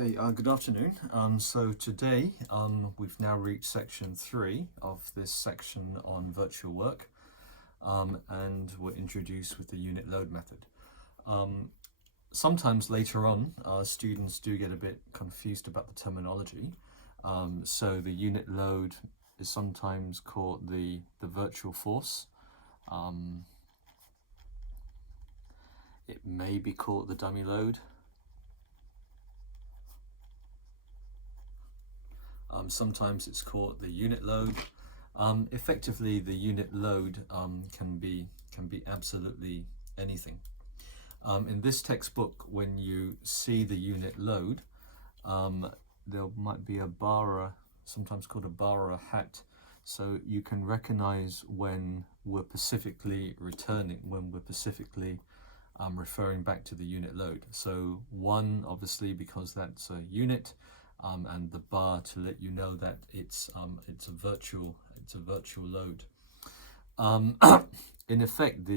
Okay, good afternoon. So today we've now reached section 3 of this section on virtual work, and we're introduced with the unit load method. Sometimes later on, students do get a bit confused about the terminology. So the unit load is sometimes called the virtual force. It may be called the dummy load. Sometimes it's called the unit load. Effectively, the unit load can be absolutely anything. In this textbook, when you see the unit load, there might be a bara, sometimes called a bara hat. So you can recognize when we're specifically returning, when we're specifically referring back to the unit load. So 1, obviously, because that's a unit. And the bar to let you know that it's a virtual load. In effect,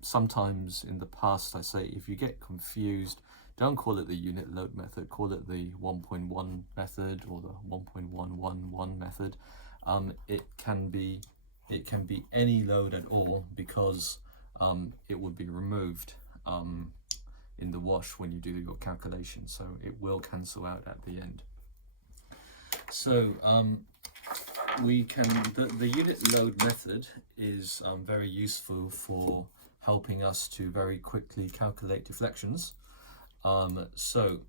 sometimes in the past I say, if you get confused, don't call it the unit load method, call it the 1.1 method or the 1.111 method. It can be any load at all, because it would be removed in the wash when you do your calculation, so it will cancel out at the end. So the unit load method is very useful for helping us to very quickly calculate deflections. So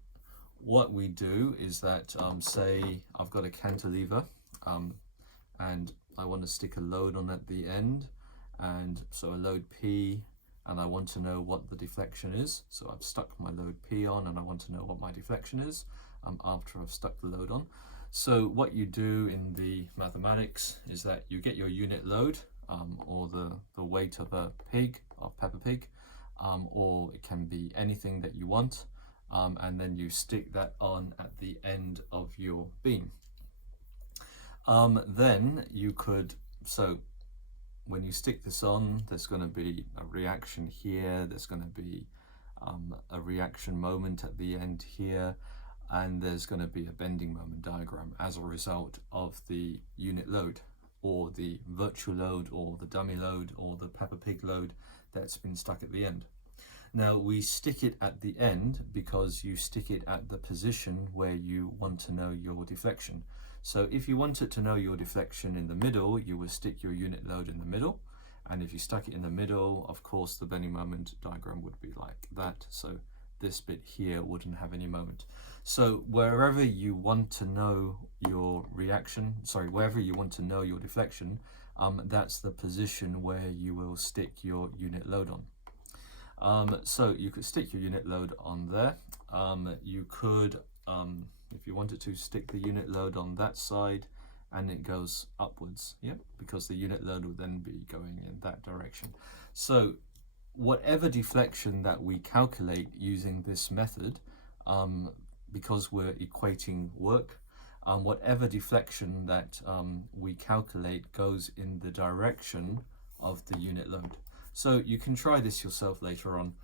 what we do is that, say I've got a cantilever and I want to stick a load on at the end, and so a load P, and I want to know what the deflection is. So I've stuck my load P on and I want to know what my deflection is after I've stuck the load on. So what you do in the mathematics is that you get your unit load, or the weight of a pig, of Peppa Pig, or it can be anything that you want, and then you stick that on at the end of your beam. Then you could, so when you stick this on, there's going to be a reaction here, there's going to be a reaction moment at the end here, and there's going to be a bending moment diagram as a result of the unit load, or the virtual load, or the dummy load, or the Peppa Pig load that's been stuck at the end. Now we stick it at the end because you stick it at the position where you want to know your deflection. So if you wanted to know your deflection in the middle, you would stick your unit load in the middle. And if you stuck it in the middle, of course, the bending moment diagram would be like that. So this bit here wouldn't have any moment. So wherever you want to know your wherever you want to know your deflection, that's the position where you will stick your unit load on. So you could stick your unit load on there. You could, if you wanted to, stick the unit load on that side, and it goes upwards, because the unit load would then be going in that direction. So whatever deflection that we calculate using this method, because we're equating work, whatever deflection that we calculate goes in the direction of the unit load. So you can try this yourself later on.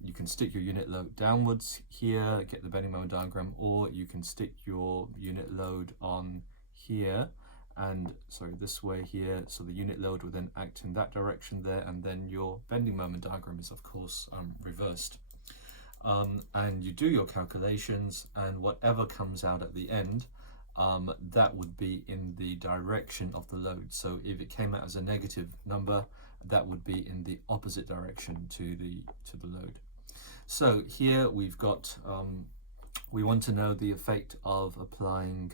You can stick your unit load downwards here, get the bending moment diagram, or you can stick your unit load on here, and this way here, so the unit load will then act in that direction there, and then your bending moment diagram is of course reversed. And you do your calculations, and whatever comes out at the end, that would be in the direction of the load. So if it came out as a negative number, that would be in the opposite direction to the load. So here we've got, we want to know the effect of applying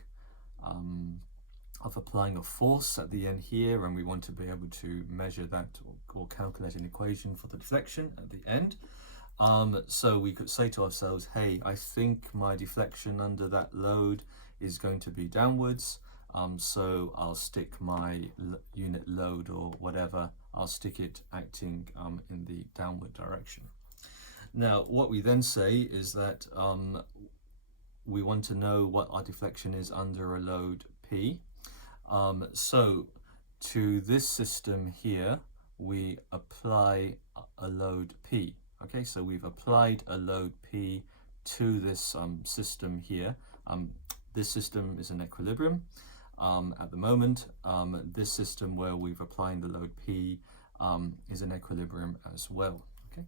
a force at the end here, and we want to be able to measure that or calculate an equation for the deflection at the end. So we could say to ourselves, hey, I think my deflection under that load is going to be downwards, so I'll stick my unit load, or whatever, I'll stick it acting in the downward direction. Now what we then say is that we want to know what our deflection is under a load P. So to this system here, we apply a load P. Okay, so we've applied a load P to this system here. This system is in equilibrium at the moment. This system where we've applying the load P is in equilibrium as well. Okay,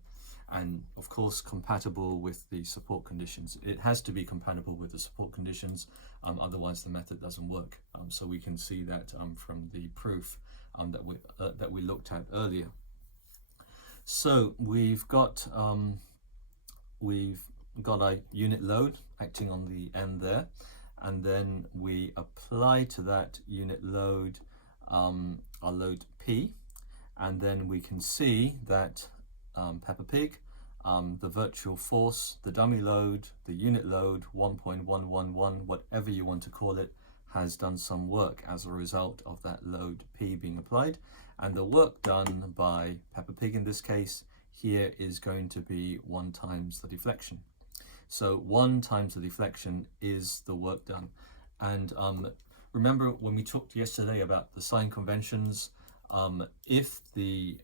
and of course compatible with the support conditions. It has to be compatible with the support conditions, otherwise the method doesn't work. So we can see that from the proof that we looked at earlier. So we've got a unit load acting on the end there, and then we apply to that unit load our load P, and then we can see that Peppa Pig, the virtual force, the dummy load, the unit load 1.111, whatever you want to call it, has done some work as a result of that load P being applied. And the work done by Peppa Pig in this case here is going to be 1 times the deflection. So 1 times the deflection is the work done. And remember when we talked yesterday about the sign conventions, if the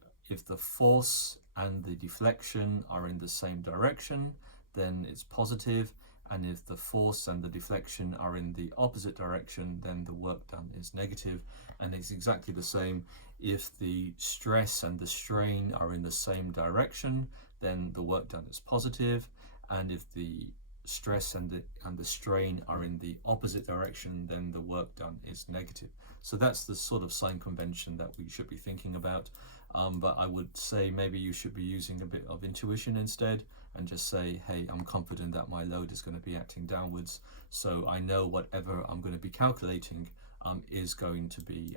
force and the deflection are in the same direction, then it's positive, and if the force and the deflection are in the opposite direction, then the work done is negative. And it's exactly the same if the stress and the strain are in the same direction, then the work done is positive, and if the stress and the strain are in the opposite direction, then the work done is negative. So that's the sort of sign convention that we should be thinking about. But I would say maybe you should be using a bit of intuition instead, and just say, hey, I'm confident that my load is going to be acting downwards, so I know whatever I'm going to be calculating is going to be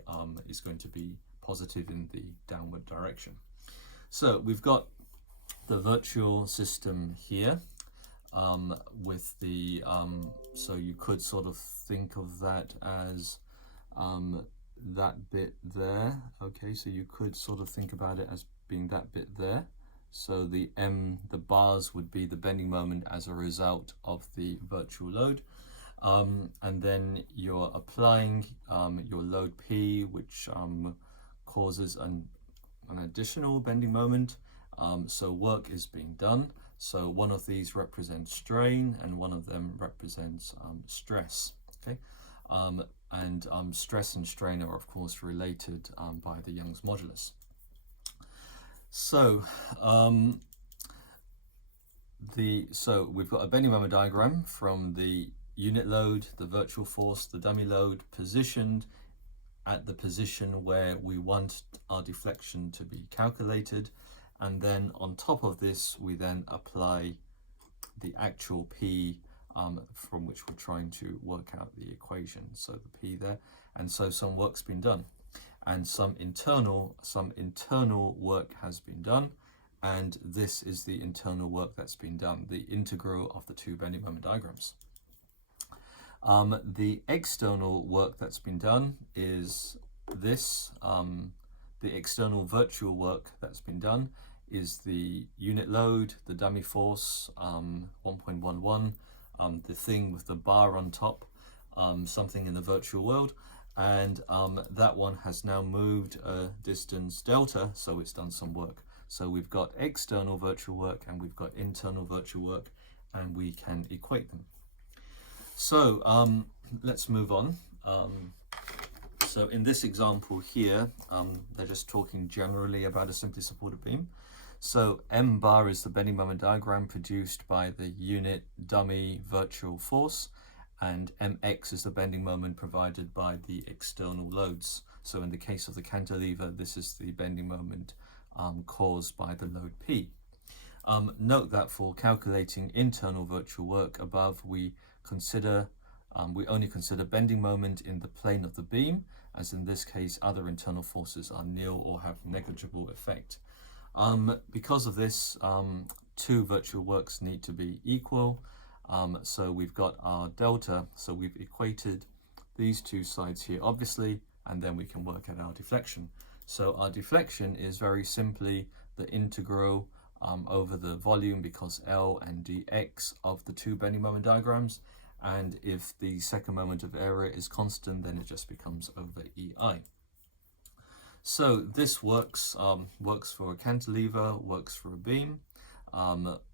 positive in the downward direction. So we've got the virtual system here with the so you could sort of think of that as that bit there. Okay, so you could sort of think about it as being that bit there. So the bars would be the bending moment as a result of the virtual load, and then you're applying your load P, which causes an additional bending moment. So work is being done. So one of these represents strain and one of them represents stress. Okay, and stress and strain are of course related by the Young's modulus. So so we've got a bending moment diagram from the unit load, the virtual force, the dummy load, positioned at the position where we want our deflection to be calculated, and then on top of this we then apply the actual P from which we're trying to work out the equation, so the P there. And so some work's been done, and some internal work has been done, and this is the internal work that's been done, the integral of the 2 bending moment diagrams. The external work that's been done is this. The external virtual work that's been done is the unit load, the dummy force 1.11, the thing with the bar on top, something in the virtual world, and that one has now moved a distance delta, so it's done some work. So we've got external virtual work and we've got internal virtual work, and we can equate them. So let's move on. So in this example here, they're just talking generally about a simply supported beam. So M bar is the bending moment diagram produced by the unit dummy virtual force, and Mx is the bending moment provided by the external loads. So in the case of the cantilever, this is the bending moment caused by the load P. Note that for calculating internal virtual work above, we only consider bending moment in the plane of the beam, as in this case other internal forces are nil or have negligible effect. Because of this, 2 virtual works need to be equal. So we've got our delta, so we've equated these 2 sides here obviously, and then we can work out our deflection. So our deflection is very simply the integral over the volume, because L and dx of the 2 bending moment diagrams, and if the second moment of error is constant, then it just becomes over EI. So this works for a cantilever, works for a beam.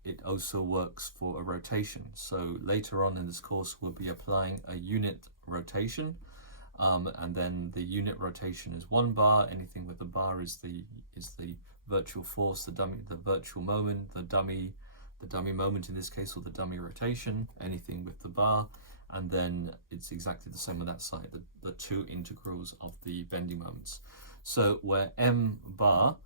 it also works for a rotation. So later on in this course, we'll be applying a unit rotation, and then the unit rotation is 1 bar. Anything with the bar is the virtual force, the virtual moment, the dummy moment in this case, or the dummy rotation. Anything with the bar, and then it's exactly the same on that side. The two integrals of the bending moments. So where m bar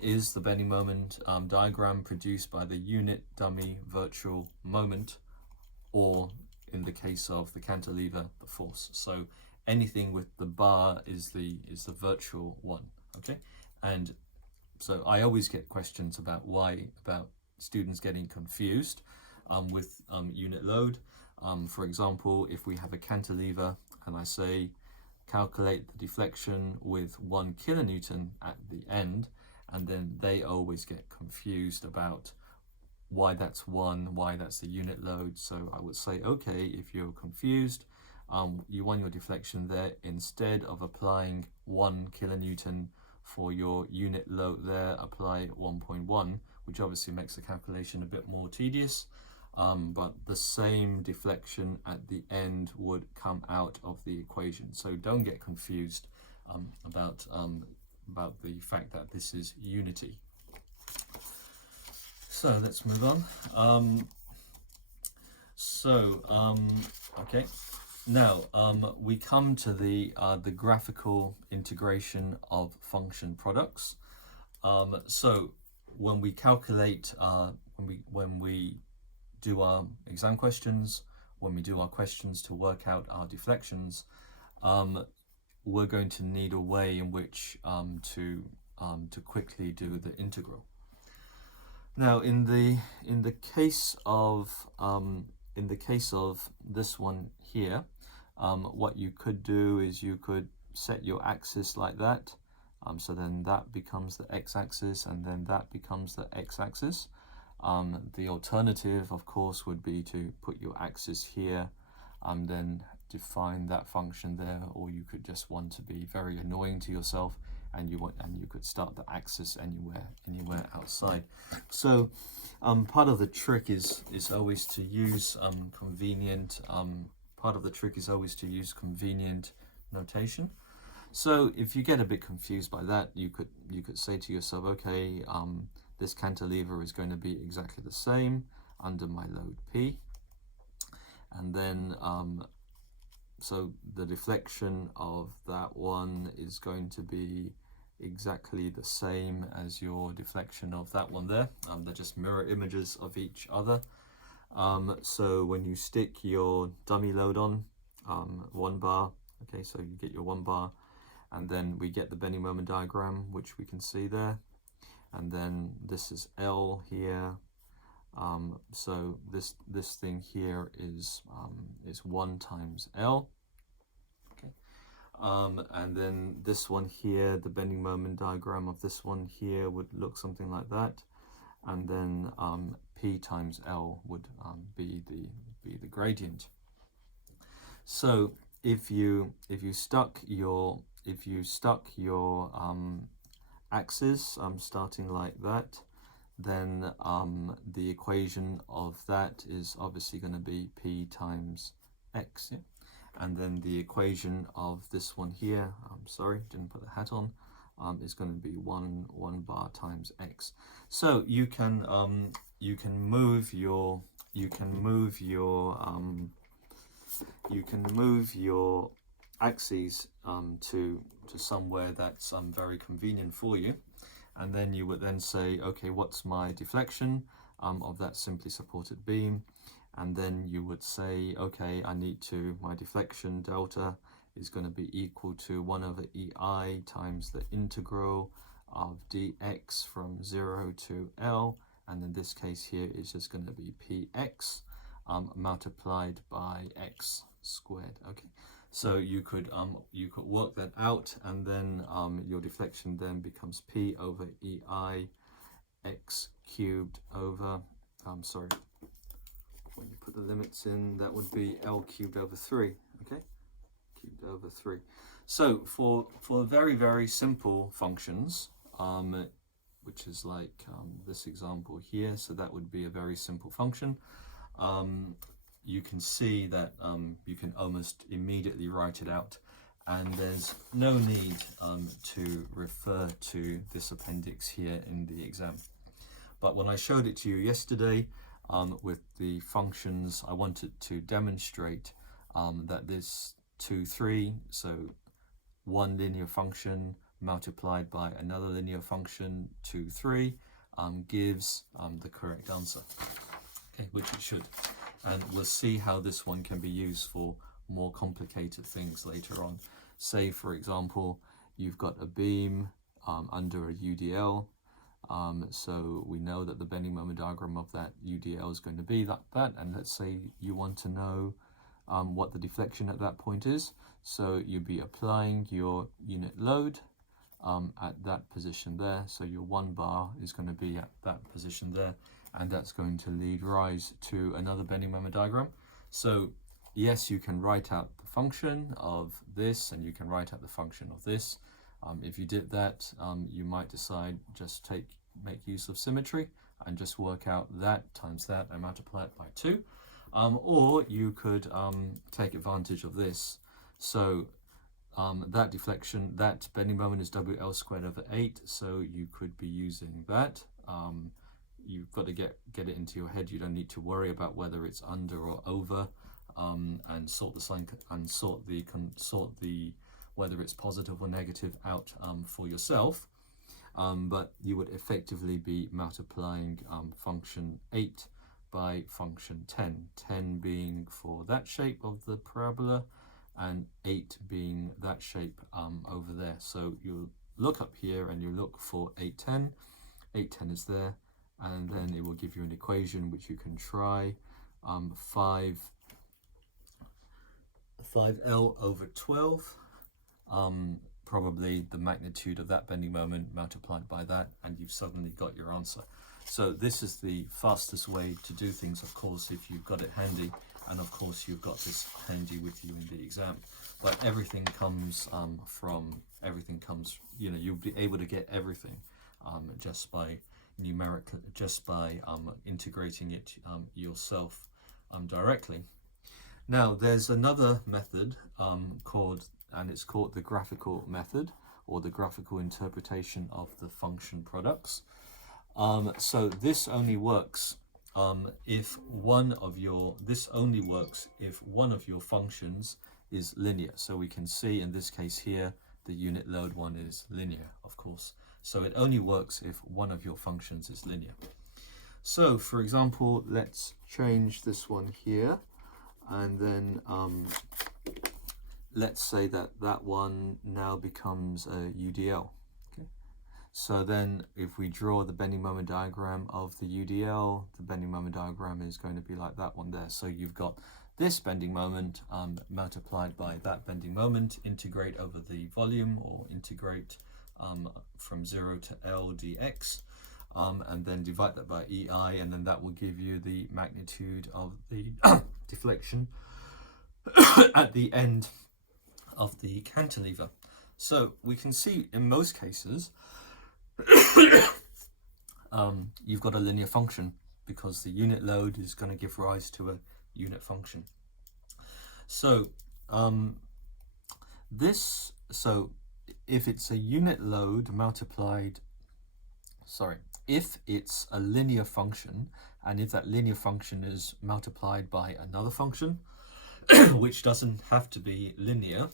is the bending moment diagram produced by the unit dummy virtual moment, or in the case of the cantilever, the force. So anything with the bar is the virtual one. Okay, and so I always get questions about students getting confused with unit load. For example, if we have a cantilever and I say calculate the deflection with 1 kilonewton at the end, and then they always get confused about why that's 1, why that's the unit load. So I would say, okay, if you're confused, you want your deflection there, instead of applying 1 kilonewton for your unit load there, apply 1.1, which obviously makes the calculation a bit more tedious. But the same deflection at the end would come out of the equation. So don't get confused about the fact that this is unity. So let's move on. Okay. Now we come to the graphical integration of function products. So when we calculate, when we do our exam questions, when we do our questions to work out our deflections, we're going to need a way in which to quickly do the integral. Now, in the case of this one here, what you could do is you could set your axis like that. So then that becomes the x-axis, and then that becomes the x-axis. The alternative, of course, would be to put your axis here and then define that function there, or you could just want to be very annoying to yourself and you could start the axis anywhere outside. So part of the trick is always to use convenient notation. So if you get a bit confused by that, you could say to yourself, okay, this cantilever is going to be exactly the same under my load P, and then so the deflection of that one is going to be exactly the same as your deflection of that one there. They're just mirror images of each other. So when you stick your dummy load on 1 bar, okay, so you get your 1 bar, and then we get the bending moment diagram, which we can see there, and then this is L here. So this thing here is 1 times L. Okay, and then this one here, the bending moment diagram of this one here would look something like that, and then P times L would be the gradient. So if you stuck your axis starting like that, then the equation of that is obviously going to be P times X, yeah? And then the equation of this one here, I'm sorry, didn't put the hat on, is going to be 1 bar times X. So you can move your axes to somewhere that's very convenient for you, and then you would then say, okay, what's my deflection of that simply supported beam? And then you would say, okay, my deflection delta is going to be equal to 1 over EI times the integral of dx from 0 to L, and in this case here is just going to be px multiplied by x squared. Okay, so you could work that out, and then your deflection then becomes P over EI x cubed over, sorry, when you put the limits in, that would be L cubed over 3, okay? Cubed over 3. So for very, very simple functions, which is like this example here. So that would be a very simple function. You can see that you can almost immediately write it out, and there's no need to refer to this appendix here in the exam. But when I showed it to you yesterday with the functions, I wanted to demonstrate that this 2, 3, so one linear function multiplied by another linear function, 2, 3, gives the correct answer, okay, which it should. And we'll see how this one can be used for more complicated things later on. Say, for example, you've got a beam under a UDL. So we know that the bending moment diagram of that UDL is going to be that. And let's say you want to know what the deflection at that point is. So you'd be applying your unit load at that position there. So your 1 bar is going to be at that position there. And that's going to lead rise to another bending moment diagram. So yes, you can write out the function of this, and you can write out the function of this. If you did that, you might decide just make use of symmetry and just work out that times that and multiply it by 2. Or you could take advantage of this. So that deflection, that bending moment is WL squared over 8. So you could be using that. You've got to get it into your head. You don't need to worry about whether it's under or over, and sort the sign and sort the whether it's positive or negative out for yourself. But you would effectively be multiplying function 8 by function 10, 10 being for that shape of the parabola and 8 being that shape over there. So you look up here and you look for 810. 810 is there, and then it will give you an equation which you can try. 5L over 12, probably the magnitude of that bending moment multiplied by that, and you've suddenly got your answer. So this is the fastest way to do things, of course, if you've got it handy, and of course you've got this handy with you in the exam. But everything comes you know, you'll be able to get everything just by integrating it yourself directly. Now there's another method called the graphical method, or the graphical interpretation of the function products. So this only works if one of your functions is linear. So we can see in this case here the unit load one is linear, of course. So it only works if one of your functions is linear. So for example, let's change this one here, and then let's say that one now becomes a UDL. Okay. So then if we draw the bending moment diagram of the UDL, the bending moment diagram is going to be like that one there. So you've got this bending moment multiplied by that bending moment, integrate over the volume, or integrate from 0 to L dx, and then divide that by EI, and then that will give you the magnitude of the deflection at the end of the cantilever. So we can see in most cases you've got a linear function, because the unit load is going to give rise to a unit function. So if it's a unit load multiplied, if it's a linear function, and if that linear function is multiplied by another function, which doesn't have to be linear,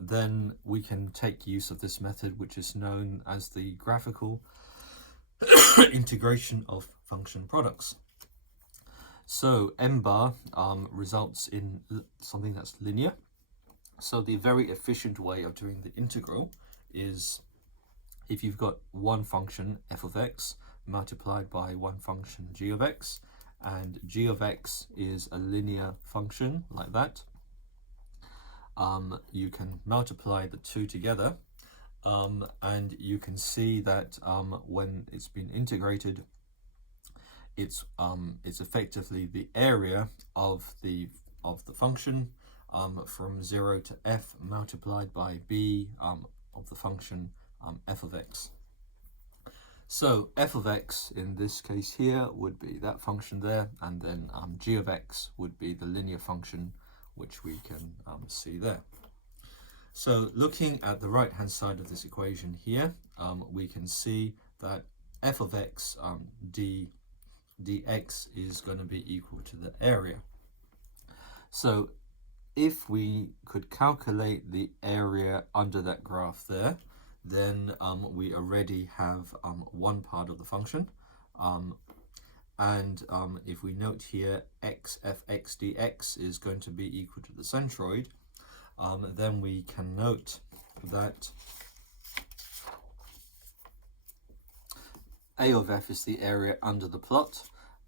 then we can take use of this method, which is known as the graphical integration of function products. So M bar results in something that's linear. So the very efficient way of doing the integral is if you've got one function f of x multiplied by one function g of x, and g of x is a linear function like that, you can multiply the two together, and you can see that when it's been integrated, it's effectively the area of the function from 0 to f multiplied by b of the function f of x. So f of x in this case here would be that function there, and then g of x would be the linear function which we can see there. So looking at the right hand side of this equation here, we can see that f of x dx is going to be equal to the area. So if we could calculate the area under that graph there, then we already have one part of the function. And if we note here x f x dx is going to be equal to the centroid, then we can note that a of f is the area under the plot,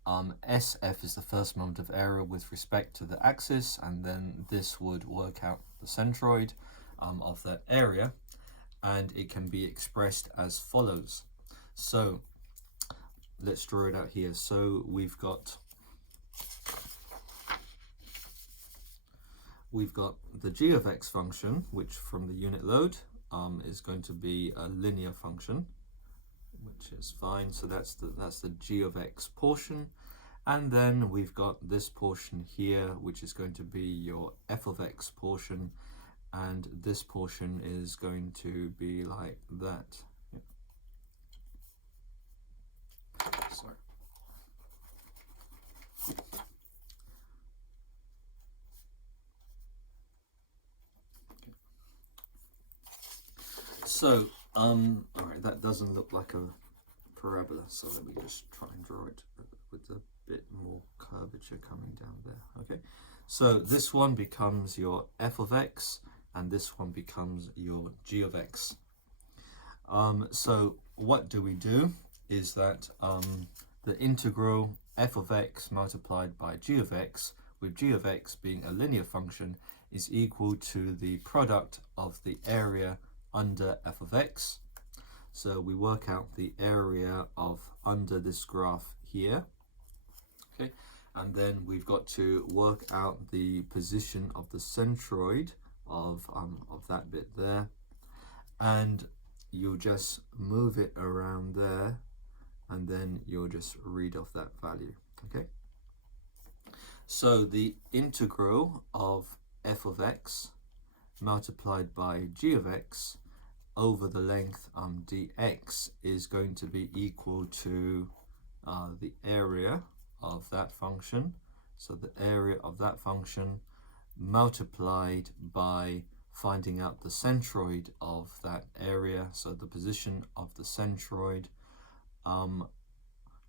SF is the first moment of error with respect to the axis, and then this would work out the centroid of that area, and it can be expressed as follows. So let's draw it out here. So we've got the g of x function, which from the unit load is going to be a linear function, which is fine. So that's the g of x portion, and then we've got this portion here, which is going to be your f of x portion, and this portion is going to be like that. Yeah. Sorry. Okay. So all right, that doesn't look like a parabola, so let me just try and draw it with a bit more curvature coming down there. Okay, so this one becomes your f of x, and this one becomes your g of x. So what do we do is that the integral f of x multiplied by g of x, with g of x being a linear function, is equal to the product of the area under f of x. So we work out the area of under this graph here, okay, and then we've got to work out the position of the centroid of that bit there, and you'll just move it around there, and then you'll just read off that value. Okay, so the integral of f of x multiplied by g of x over the length dx is going to be equal to the area of that function. So the area of that function multiplied by finding out the centroid of that area, so the position of the centroid,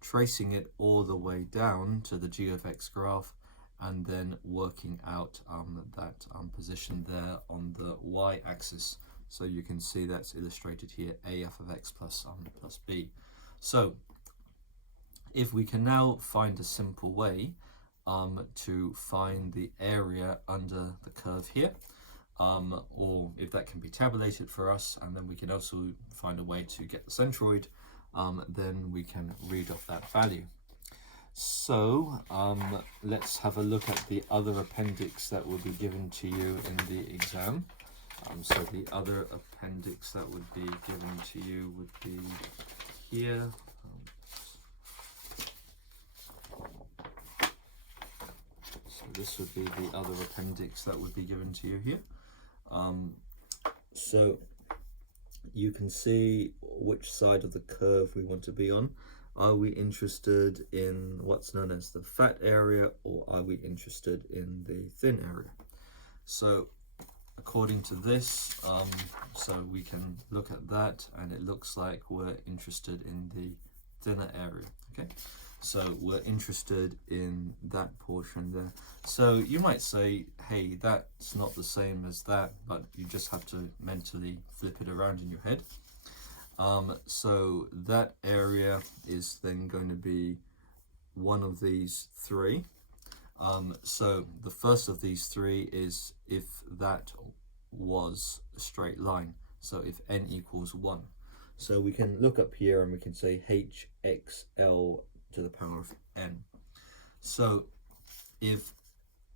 tracing it all the way down to the g of x graph, and then working out that position there on the y-axis. So you can see that's illustrated here, AF of x plus b. So if we can now find a simple way to find the area under the curve here, or if that can be tabulated for us, and then we can also find a way to get the centroid, then we can read off that value. So let's have a look at the other appendix that will be given to you in the exam. So the other appendix that would be given to you would be here. So this would be the other appendix that would be given to you here. So you can see which side of the curve we want to be on. Are we interested in what's known as the fat area, or are we interested in the thin area? So according to this, so we can look at that, and it looks like we're interested in the thinner area. Okay, so we're interested in that portion there. So you might say, hey, that's not the same as that, but you just have to mentally flip it around in your head. So that area is then going to be one of these three. So the first of these three is if that was a straight line. So if n equals 1. So we can look up here and we can say hxl to the power of n. So if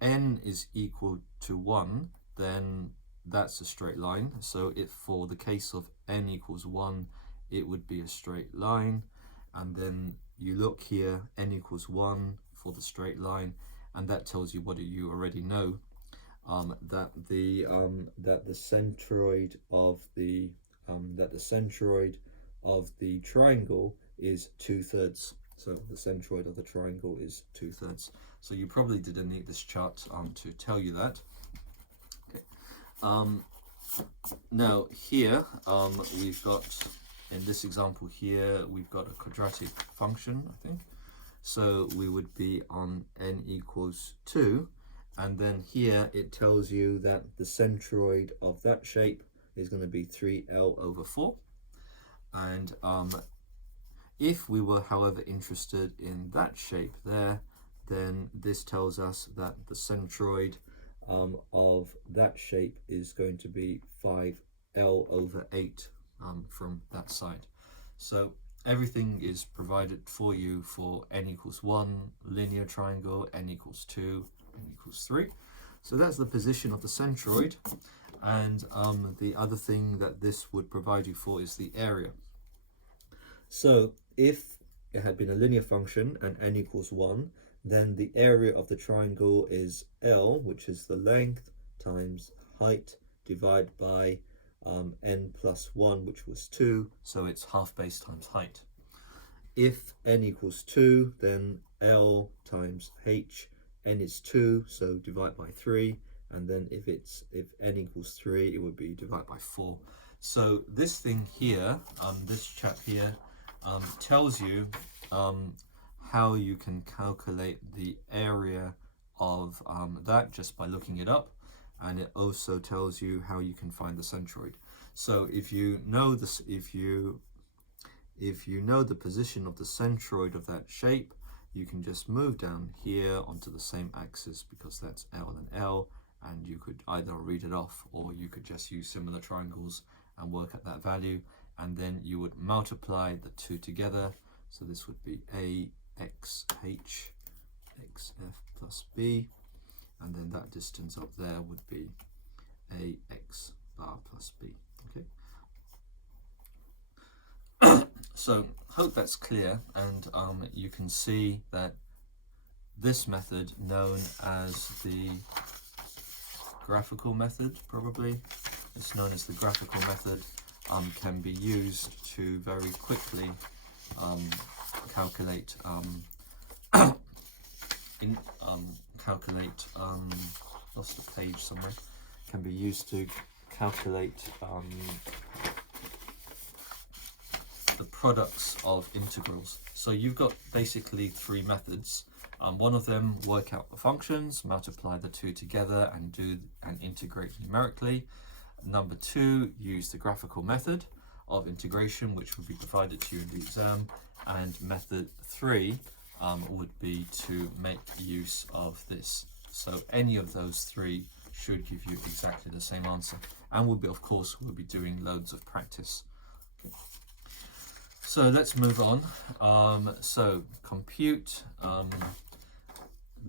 n is equal to 1, then that's a straight line. So if for the case of n equals 1, it would be a straight line. And then you look here, n equals 1 for the straight line, and that tells you what you already know, that the centroid of the triangle is 2/3. So the centroid of the triangle is 2/3. So you probably didn't need this chart to tell you that. Okay. Now here we've got, in this example here, we've got a quadratic function, I think. So we would be on n equals 2, and then here it tells you that the centroid of that shape is going to be 3L/4. And if we were, however, interested in that shape there, then this tells us that the centroid of that shape is going to be 5L/8 from that side. So everything is provided for you for n equals 1 linear triangle, n equals 2, n equals 3. So that's the position of the centroid. And the other thing that this would provide you for is the area. So if it had been a linear function and n equals 1, then the area of the triangle is L, which is the length, times height, divided by n plus 1, which was 2, so it's half base times height. If n equals 2, then L times h, n is 2, so divide by 3, and then if n equals 3, it would be divided by 4. So this thing here, this chap here, tells you how you can calculate the area of that just by looking it up, and it also tells you how you can find the centroid. So if you know this, if you know the position of the centroid of that shape, you can just move down here onto the same axis, because that's L and L, and you could either read it off, or you could just use similar triangles and work at that value, and then you would multiply the two together. So this would be AXH XF plus B, and then that distance up there would be AX bar plus B. Okay. So hope that's clear, and you can see that this method, known as the graphical method, probably it's known as the graphical method, can be used to very quickly calculate lost a page somewhere, can be used to calculate the products of integrals. So you've got basically three methods. One of them, work out the functions, multiply the two together and integrate numerically. Number two, use the graphical method of integration, which would be provided to you in the exam. And method three would be to make use of this. So any of those three should give you exactly the same answer. And we'll be doing loads of practice. Okay. So let's move on. So compute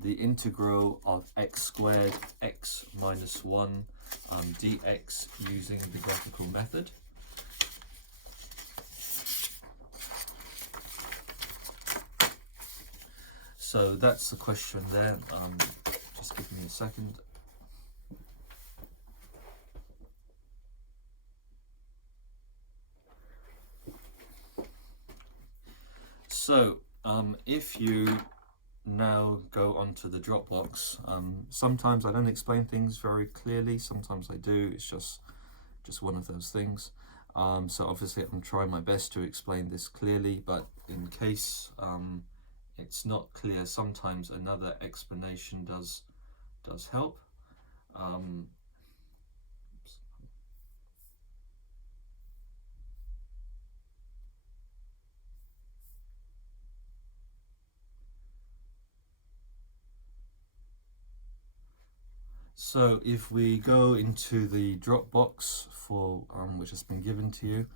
the integral of x squared x minus 1 dx using the graphical method. So that's the question there. Just give me a second. So if you now go onto the Dropbox, sometimes I don't explain things very clearly, sometimes I do. It's just one of those things. So obviously I'm trying my best to explain this clearly, but in case it's not clear, sometimes another explanation does help. So if we go into the Dropbox for which has been given to you,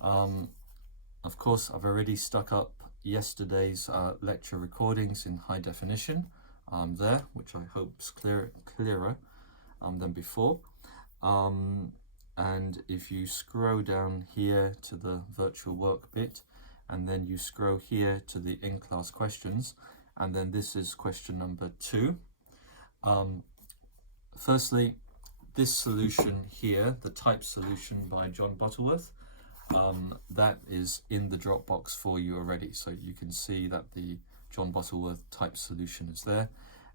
of course I've already stuck up yesterday's lecture recordings in high definition there, which I hope is clearer than before. And and if you scroll down here to the virtual work bit, and then you scroll here to the in-class questions, and then this is question number 2. Firstly, this solution here, the type solution by John Butterworth, that is in the Dropbox for you already. So you can see that the John Butterworth type solution is there.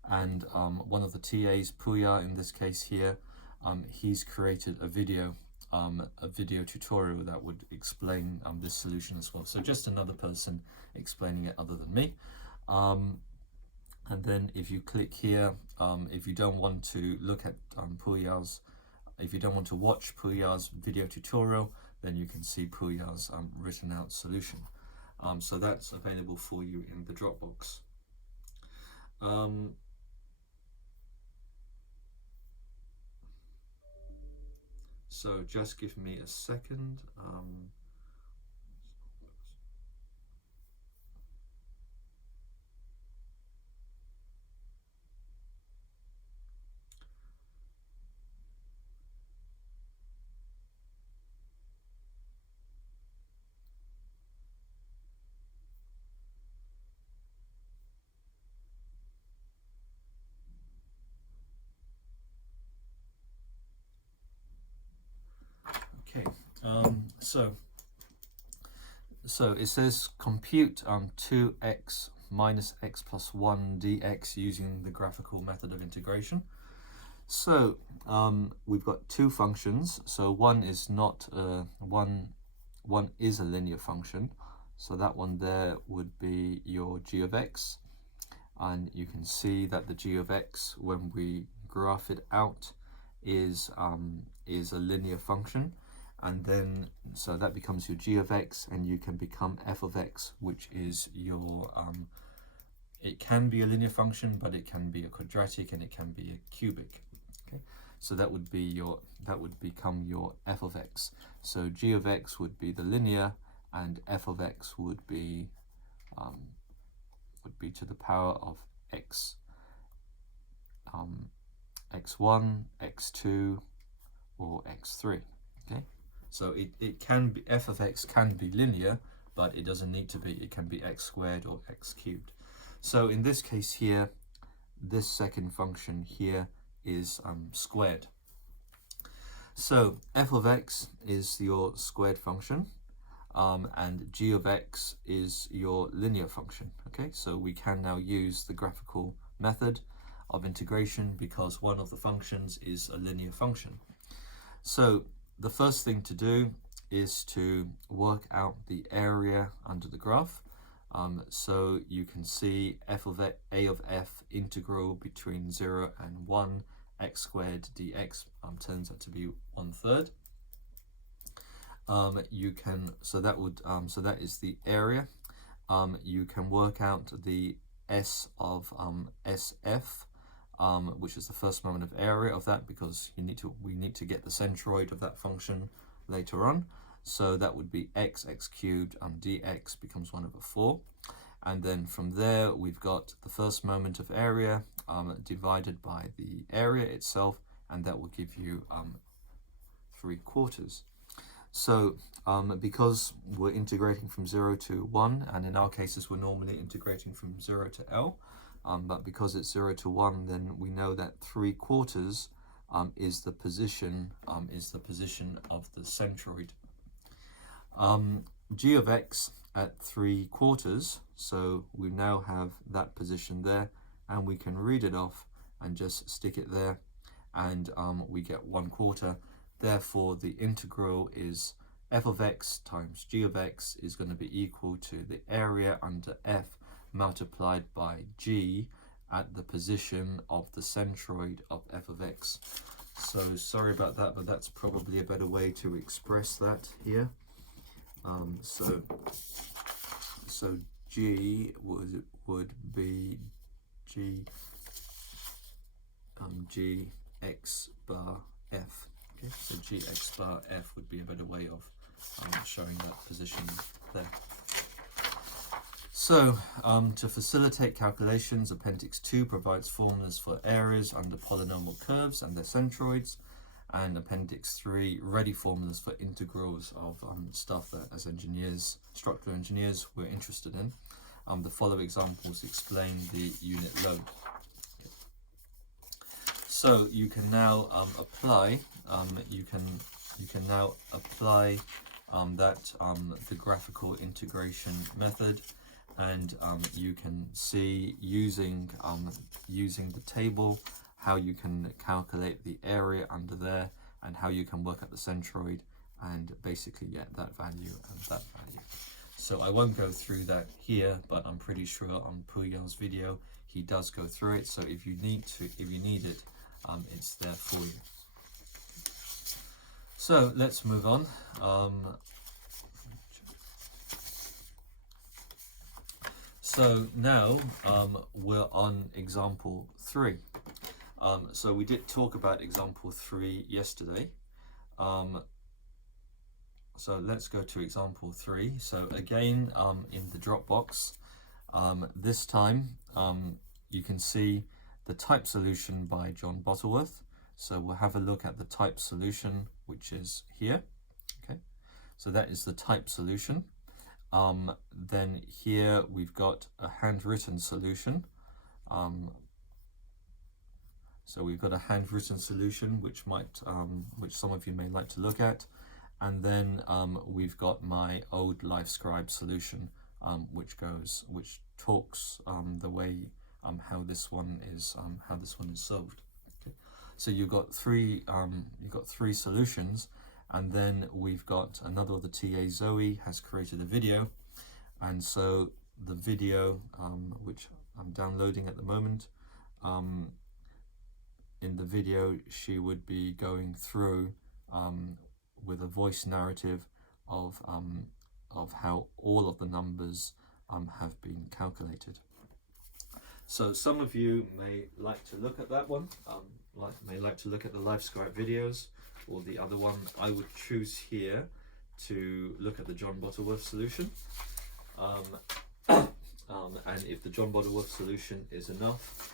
And one of the TAs, Puya in this case here, he's created a video tutorial that would explain this solution as well. So just another person explaining it other than me. And then if you click here, if you don't want to look at if you don't want to watch Puya's video tutorial, then you can see Puya's written out solution. So that's available for you in the Dropbox. So just give me a second. Okay, so it says compute 2x minus x plus 1 dx using the graphical method of integration. So we've got two functions. So one is not one is a linear function. So that one there would be your g of x, and you can see that the g of x, when we graph it out, is a linear function. And then so that becomes your g of x, and you can become f of x, which is your it can be a linear function, but it can be a quadratic and it can be a cubic. Okay, so that would become your f of x. So g of x would be the linear, and f of x would be to the power of x, x1, x2, or x3. Okay. So it can be, f of x can be linear, but it doesn't need to be. It can be x squared or x cubed. So in this case here, this second function here is squared. So f of x is your squared function, and g of x is your linear function. Okay, so we can now use the graphical method of integration because one of the functions is a linear function. So the first thing to do is to work out the area under the graph. So you can see f of a of f integral between 0 and 1 x squared dx turns out to be 1/3. So that is the area. You can work out the s of sf, which is the first moment of area of that, because we need to get the centroid of that function later on. So that would be x cubed dx becomes 1/4. And then from there we've got the first moment of area divided by the area itself, and that will give you 3/4. So because we're integrating from 0 to 1, and in our cases we're normally integrating from 0 to L, but because it's 0 to 1, then we know that 3/4 is the position of the centroid. G of x at 3/4, so we now have that position there, and we can read it off and just stick it there, and we get 1/4. Therefore the integral is f of x times g of x is going to be equal to the area under f multiplied by g at the position of the centroid of f of x. So sorry about that, but that's probably a better way to express that here. So g would be g x bar f. Okay, so g x bar f would be a better way of showing that position there. So to facilitate calculations, Appendix 2 provides formulas for areas under polynomial curves and their centroids. and Appendix 3, ready formulas for integrals of stuff that as engineers, structural engineers, we're interested in. The following examples explain the unit load. Okay. So you can now apply, you can now apply the graphical integration method, and you can see using the table how you can calculate the area under there and how you can work at the centroid and basically get that value and that value. So I won't go through that here, but I'm pretty sure on Puyal's video he does go through it. So if you need it, it's there for you. So let's move on. So now we're on example 3. So we did talk about example 3 yesterday. So let's go to example 3. So again, in the Dropbox, this time you can see the type solution by John Butterworth. So we'll have a look at the type solution, which is here. Okay, so that is the type solution. Then here we've got a handwritten solution. So we've got a handwritten solution which some of you may like to look at, and then we've got my old LiveScribe solution, which talks the way how this one is solved. Okay. So you've got three solutions, and then we've got another. The TA Zoe has created a video, and so the video which I'm downloading at the moment. In the video, she would be going through with a voice narrative of how all of the numbers have been calculated. So some of you may like to look at that one, may like to look at the LiveScribe videos, or the other one. I would choose here to look at the John Butterworth solution. And if the John Butterworth solution is enough,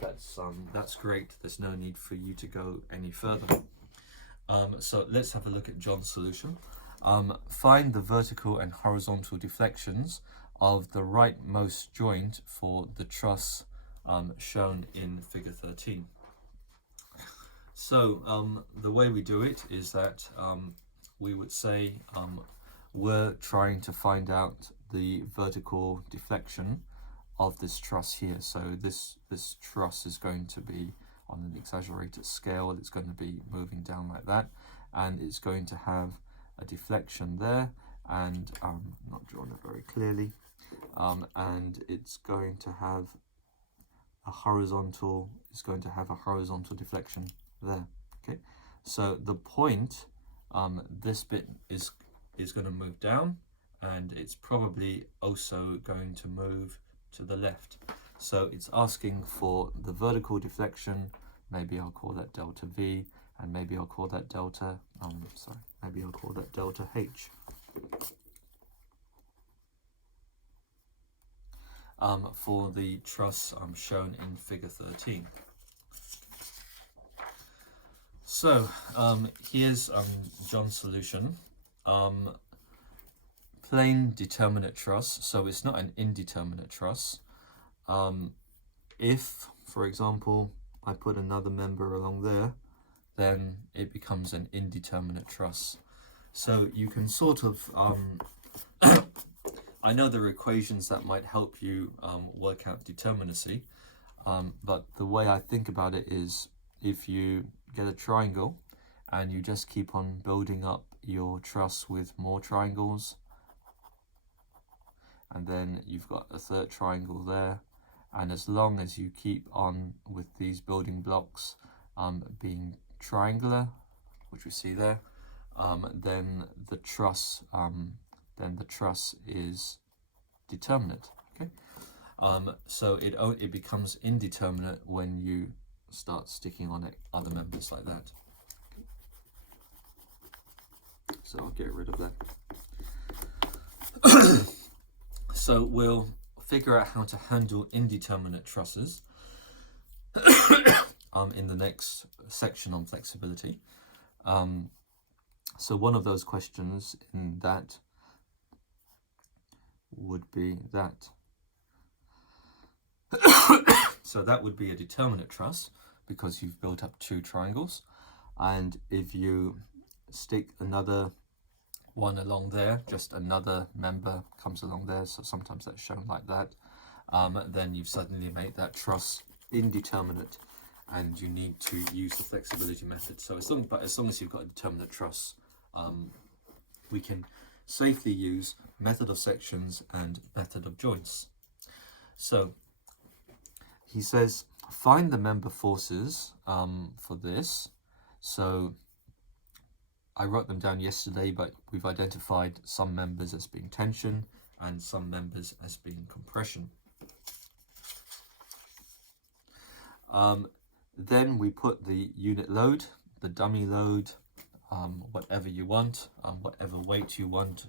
that's great. There's no need for you to go any further. So let's have a look at John's solution. Find the vertical and horizontal deflections of the rightmost joint for the truss shown in figure 13. So the way we do it is that we would say we're trying to find out the vertical deflection of this truss here. So this truss is going to be on an exaggerated scale. It's going to be moving down like that, and it's going to have a deflection there, and not drawn it very clearly, and it's going to have a horizontal. It's going to have a horizontal deflection there. Okay, so the point, this bit is going to move down, and it's probably also going to move to the left. So it's asking for the vertical deflection. Maybe I'll call that delta V, and maybe I'll call that delta maybe I'll call that delta H. For the truss shown in figure 13. So here's John's solution. Plain determinate truss, so it's not an indeterminate truss. If, for example, I put another member along there, then it becomes an indeterminate truss. So you can sort of, I know there are equations that might help you work out determinacy, but the way I think about it is, if you get a triangle and you just keep on building up your truss with more triangles, and then you've got a third triangle there, and as long as you keep on with these building blocks being triangular, which we see there, then the truss is determinate. Okay, so it becomes indeterminate when you start sticking on other members like that. Okay. So I'll get rid of that. So we'll figure out how to handle indeterminate trusses. in the next section on flexibility. So one of those questions in that would be that. So that would be a determinate truss because you've built up two triangles. And if you stick another one along there, just another member comes along there, so sometimes that's shown like that, then you've suddenly made that truss indeterminate and you need to use the flexibility method. So as long as you've got a determinate truss, we can safely use method of sections and method of joints. So he says find the member forces for this. So I wrote them down yesterday, but we've identified some members as being tension and some members as being compression. Then we put the unit load, the dummy load, whatever you want, whatever weight you want.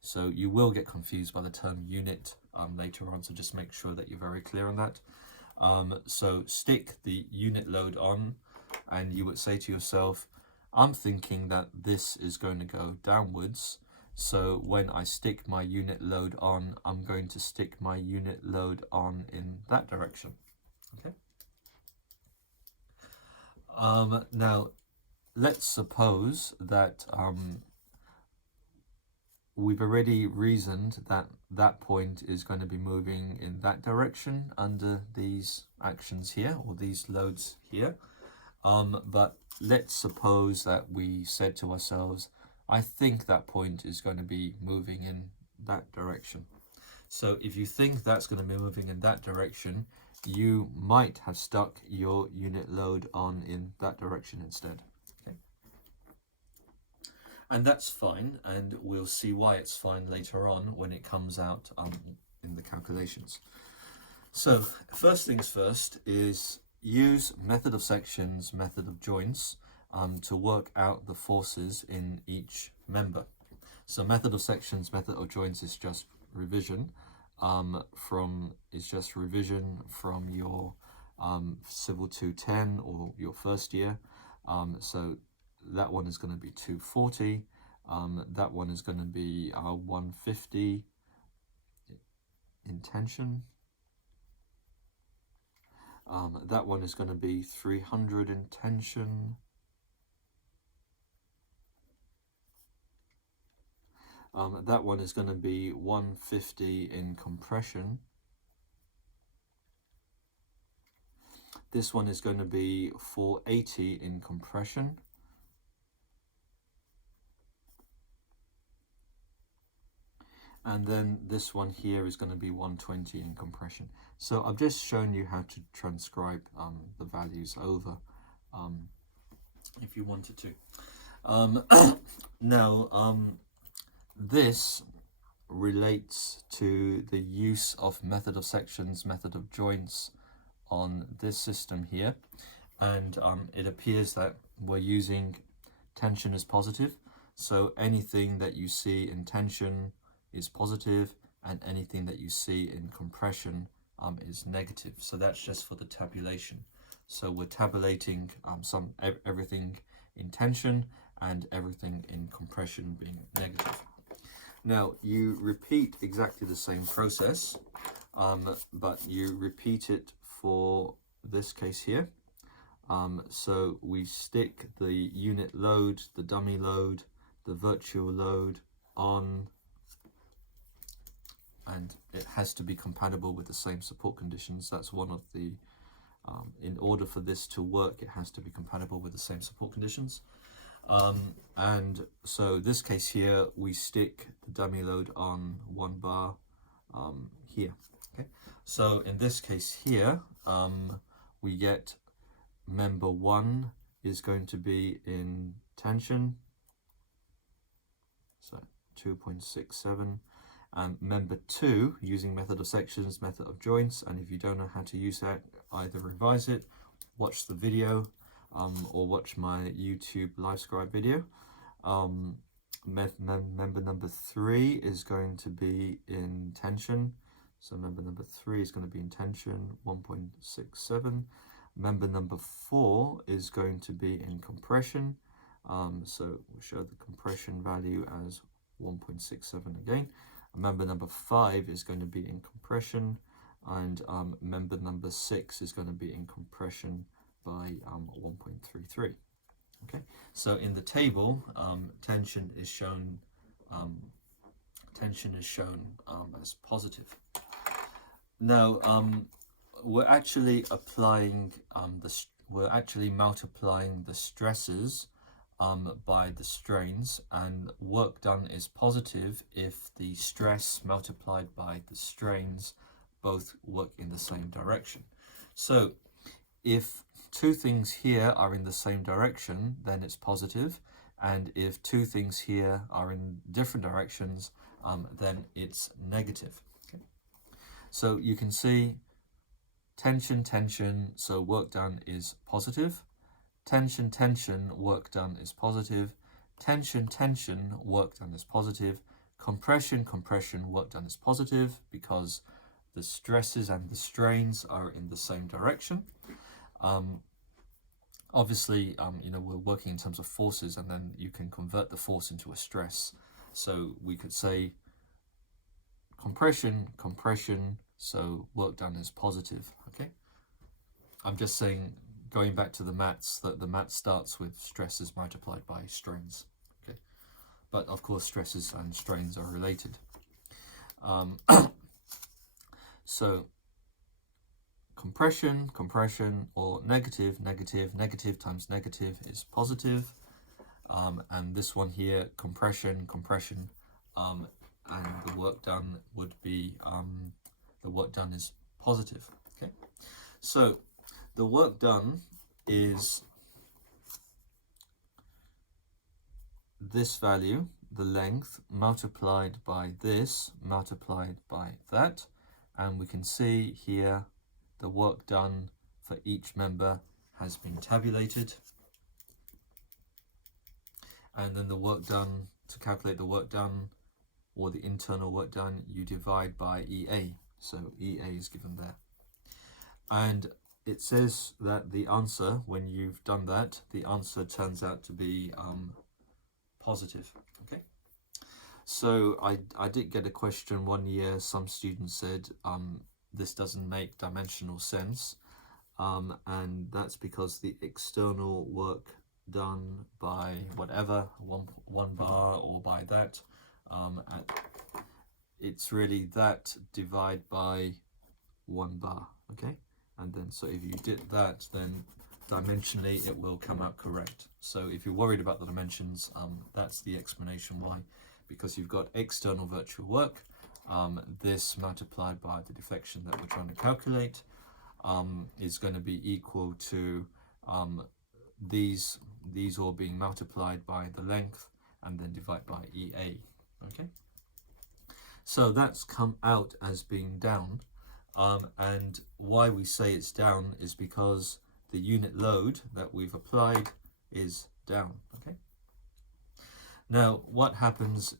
So you will get confused by the term unit later on, so just make sure that you're very clear on that. So stick the unit load on, and you would say to yourself, I'm thinking that this is going to go downwards, so when I stick my unit load on, I'm going to stick my unit load on in that direction. Okay. Now, let's suppose that we've already reasoned that that point is going to be moving in that direction under these actions here, or these loads here. But let's suppose that we said to ourselves, I think that point is going to be moving in that direction. So if you think that's going to be moving in that direction, you might have stuck your unit load on in that direction instead. Okay. And that's fine, and we'll see why it's fine later on when it comes out in the calculations. So first things first is use method of sections, method of joints to work out the forces in each member. So method of sections, method of joints is just revision from your Civil 210 or your first year. So that one is going to be 240. That one is going to be 150 in tension. That one is going to be 300 in tension. That one is going to be 150 in compression. This one is going to be 480 in compression. And then this one here is going to be 120 in compression. So I've just shown you how to transcribe the values over if you wanted to. Now, this relates to the use of method of sections, method of joints on this system here. And it appears that we're using tension as positive. So anything that you see in tension is positive, and anything that you see in compression is negative. So that's just for the tabulation. So we're tabulating everything in tension and everything in compression being negative. Now you repeat exactly the same process, but you repeat it for this case here. So we stick the unit load, the dummy load, the virtual load on, and it has to be compatible with the same support conditions. That's one of the, in order for this to work, it has to be compatible with the same support conditions. And so this case here, we stick the dummy load on 1 bar here. Okay. So in this case here, we get member 1 is going to be in tension, so 2.67. Member 2, using method of sections, method of joints, and if you don't know how to use that, either revise it, watch the video, or watch my YouTube LiveScribe video. Member number 3 is going to be in tension, so member number 3 is going to be in tension, 1.67. Member number 4 is going to be in compression. So we'll show the compression value as 1.67 again. Member number 5 is going to be in compression, and member number 6 is going to be in compression by 1.33. Okay, so in the table, tension is shown as positive. Now we're actually applying we're actually multiplying the stresses by the strains, and work done is positive if the stress multiplied by the strains both work in the same direction. So if two things here are in the same direction, then it's positive, and if two things here are in different directions, then it's negative. Okay. So you can see tension, tension, so work done is positive. Tension, tension, work done is positive. Tension, tension, work done is positive. Compression, compression, work done is positive because the stresses and the strains are in the same direction. Obviously, we're working in terms of forces, and then you can convert the force into a stress. So we could say compression, compression, so work done is positive. Okay, I'm just saying, going back to the maths, that the math starts with stresses multiplied by strains. Okay, but of course stresses and strains are related. So compression, compression, or negative, negative, negative times negative is positive. And this one here, compression, compression, and the work done would be, the work done is positive. Okay, so the work done is this value, the length, multiplied by this, multiplied by that, and we can see here the work done for each member has been tabulated. And then the work done, to calculate the work done, or the internal work done, you divide by EA. So EA is given there. And it says that the answer, when you've done that, the answer turns out to be positive. Okay. So I did get a question one year. Some students said this doesn't make dimensional sense, and that's because the external work done by whatever, one bar or by that, it's really that divide by 1 bar. Okay, and then so if you did that, then dimensionally it will come out correct. So if you're worried about the dimensions, that's the explanation why, because you've got external virtual work, this multiplied by the deflection that we're trying to calculate is going to be equal to these all being multiplied by the length and then divide by EA. Okay, so that's come out as being down, and why we say it's down is because the unit load that we've applied is down. Okay, now what happens,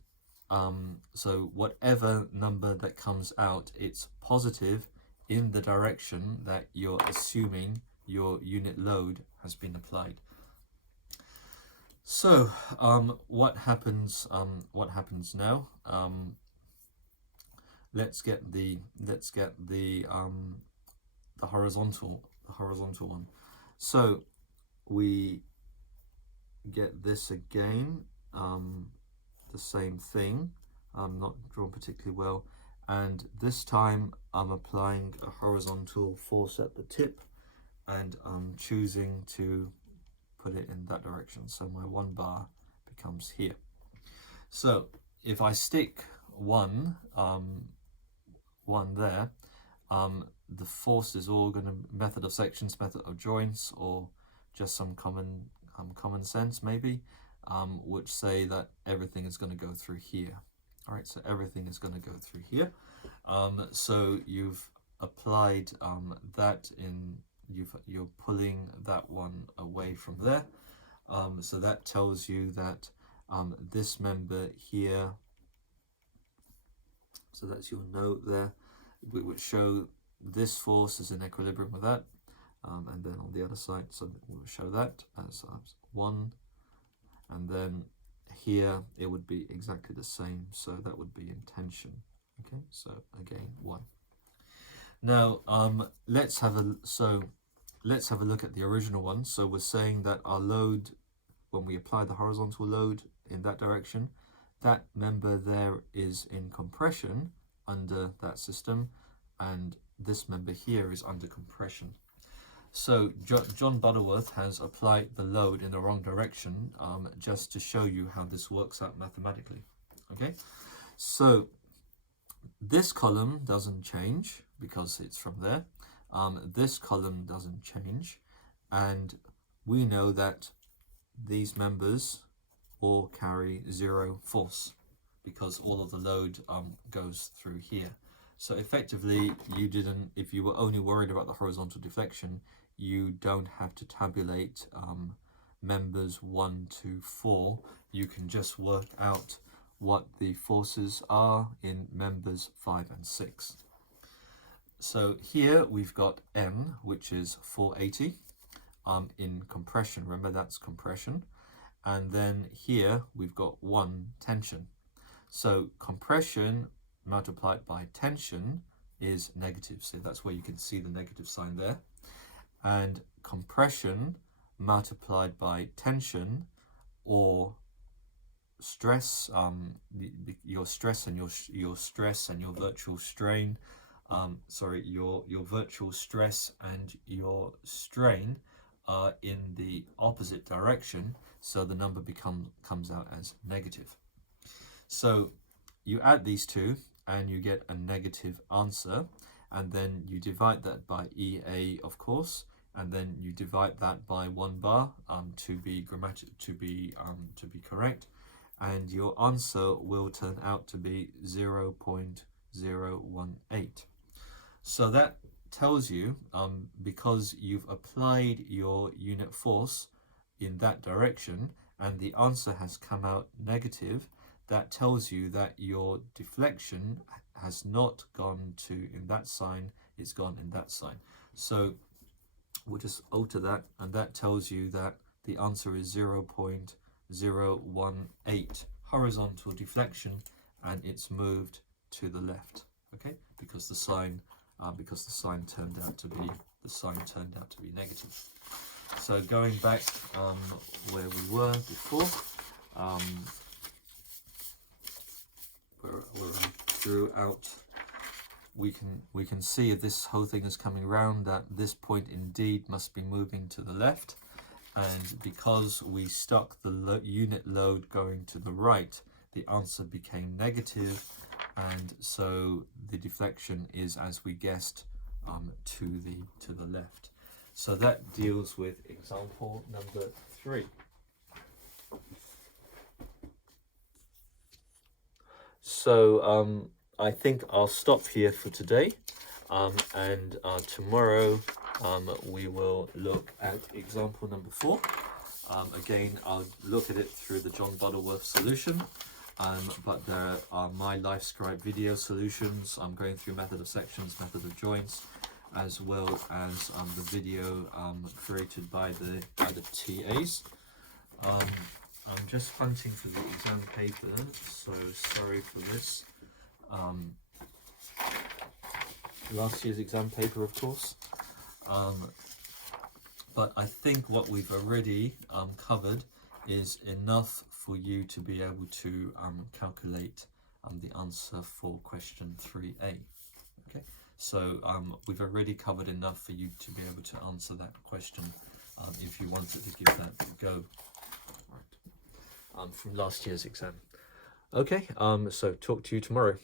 so whatever number that comes out, it's positive in the direction that you're assuming your unit load has been applied. So what happens now? Let's get the horizontal one. So we get this again, the same thing, not drawn particularly well, and this time I'm applying a horizontal force at the tip, and I'm choosing to put it in that direction, so my 1 bar becomes here. So if I stick one there, the force is all going to, method of sections, method of joints, or just some common sense maybe, which say that everything is going to go through here. All right, so everything is going to go through here. So you've applied that in, you're pulling that one away from there. So that tells you that this member here, so that's your note there, we would show this force is in equilibrium with that. and then on the other side, so we'll show that as 1, and then here it would be exactly the same, so that would be in tension. Okay, so again 1. Now let's have a look at the original one. So we're saying that our load, when we apply the horizontal load in that direction, that member there is in compression under that system, and this member here is under compression. So John Butterworth has applied the load in the wrong direction, just to show you how this works out mathematically. Okay, so this column doesn't change because it's from there. This column doesn't change, and we know that these members all carry 0 force because all of the load goes through here. So effectively, if you were only worried about the horizontal deflection, you don't have to tabulate members 1 to 4. You can just work out what the forces are in members 5 and 6. So here we've got M, which is 480 in compression. Remember, that's compression. And then here we've got 1 tension. So compression multiplied by tension is negative. So that's where you can see the negative sign there. And compression multiplied by tension, or stress, your stress and your stress and your virtual strain, your virtual stress and your strain are in the opposite direction, so the number comes out as negative. So you add these two and you get a negative answer, and then you divide that by EA, of course, and then you divide that by 1 bar to be correct, and your answer will turn out to be 0.018. So that tells you, because you've applied your unit force in that direction and the answer has come out negative, that tells you that your deflection has not gone to in that sign, it's gone in that sign. So we'll just alter that, and that tells you that the answer is 0.018 horizontal deflection, and it's moved to the left. Okay, because the sign turned out to be negative. So going back where we were before, where I drew out, we can see if this whole thing is coming round, that this point indeed must be moving to the left, and because we stuck the unit load going to the right, the answer became negative, and so the deflection is, as we guessed, to the left. So that deals with example number 3. So I think I'll stop here for today, and tomorrow we will look at example number 4. Again, I'll look at it through the John Butterworth solution, but there are my LifeScribe video solutions. I'm going through method of sections, method of joints, as well as the video created by the TAs. I'm just hunting for the exam paper, so sorry for this. Last year's exam paper, of course. But I think what we've already covered is enough for you to be able to calculate the answer for question 3A. Okay, so we've already covered enough for you to be able to answer that question if you wanted to give that a go. Right. From last year's exam. Okay, so talk to you tomorrow.